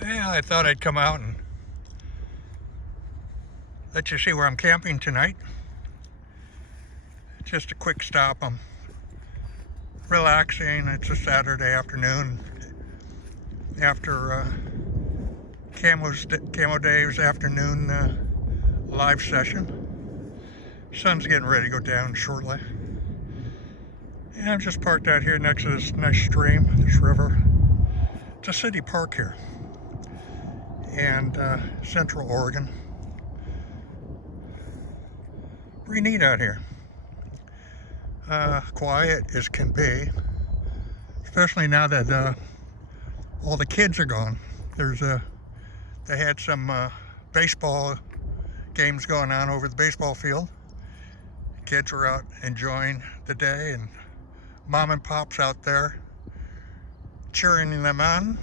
Yeah, I thought I'd come out and let you see where I'm camping tonight. Just a quick stop. I'm relaxing. It's a Saturday afternoon after Camo Dave's afternoon live session. Sun's getting ready to go down shortly. And I'm just parked out here next to this nice stream, this river. It's a city park here in Central Oregon. Pretty neat out here. Quiet as can be, especially now that all the kids are gone. They had some baseball games going on over the baseball field. Kids were out enjoying the day, and mom and pop's out there cheering them on.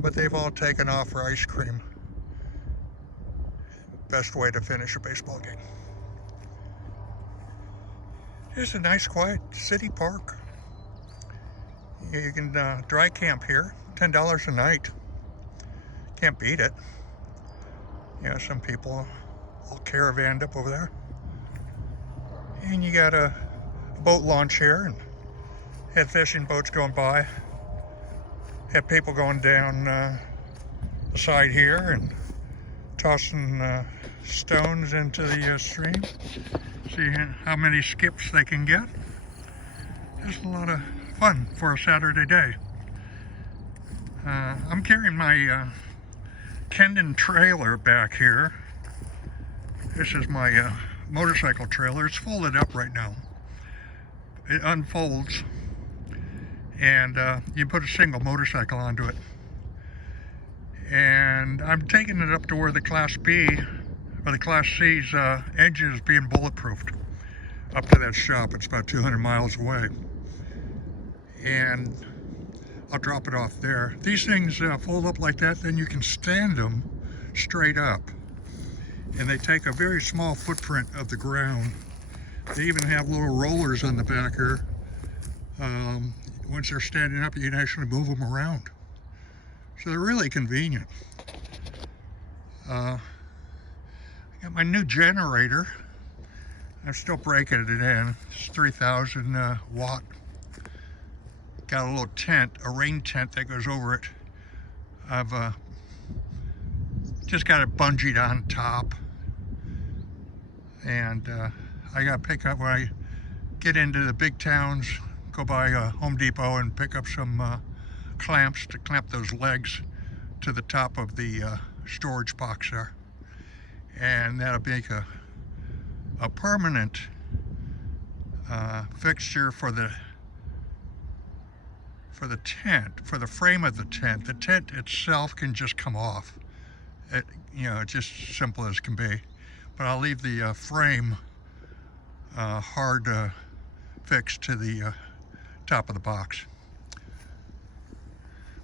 But they've all taken off for ice cream. Best way to finish a baseball game. It's a nice, quiet city park. You can dry camp here, $10 a night. Can't beat it. You know, some people all caravanned up over there. And you got a boat launch here, and had fishing boats going by. Had people going down the side here and tossing stones into the stream. See how many skips they can get. Just a lot of fun for a Saturday day. I'm carrying my Kendon trailer back here. This is my motorcycle trailer. It's folded up right now. It unfolds, and you put a single motorcycle onto it. And I'm taking it up to where the Class B or the Class C's engine is being bulletproofed. Up to that shop. It's about 200 miles away. And I'll drop it off there. These things fold up like that, then you can stand them straight up. And they take a very small footprint of the ground. They even have little rollers on the back here. Once they're standing up, you can actually move them around. So they're really convenient. I got my new generator. I'm still breaking it in. It's 3,000 watt. Got a little tent, a rain tent that goes over it. I've just got it bungeed on top. And I got to pick up when I get into the big towns, go by Home Depot and pick up some clamps to clamp those legs to the top of the storage box there. And that'll make a permanent fixture for the tent, for the frame of the tent. The tent itself can just come off. It's just simple as can be. But I'll leave the frame hard fixed to the top of the box.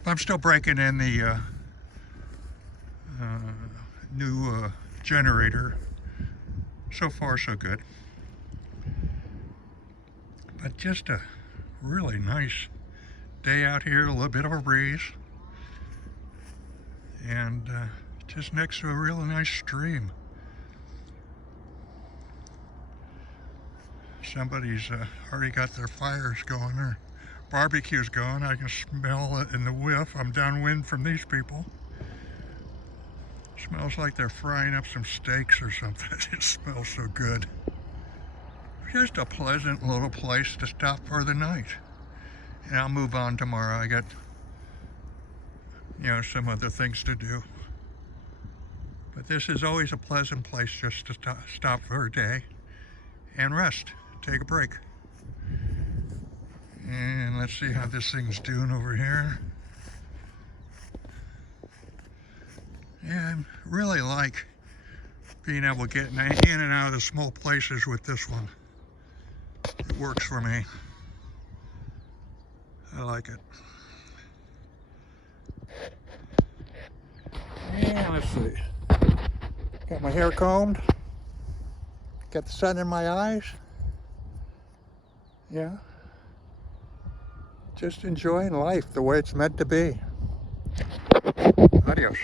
But I'm still breaking in the new generator. So far, so good. But just a really nice day out here, a little bit of a breeze, and just next to a really nice stream. Somebody's already got their fires going, or barbecues going. I can smell it in the whiff. I'm downwind from these people. Smells like they're frying up some steaks or something. It smells so good. Just a pleasant little place to stop for the night. And I'll move on tomorrow. I got, some other things to do. But this is always a pleasant place just to stop for a day and rest, take a break. And let's see how this thing's doing over here. Yeah, I really like being able to get in and out of the small places with this one. It works for me. I like it. Yeah, let's see. Got my hair combed. Got the sun in my eyes. Yeah. Just enjoying life the way it's meant to be. Adios.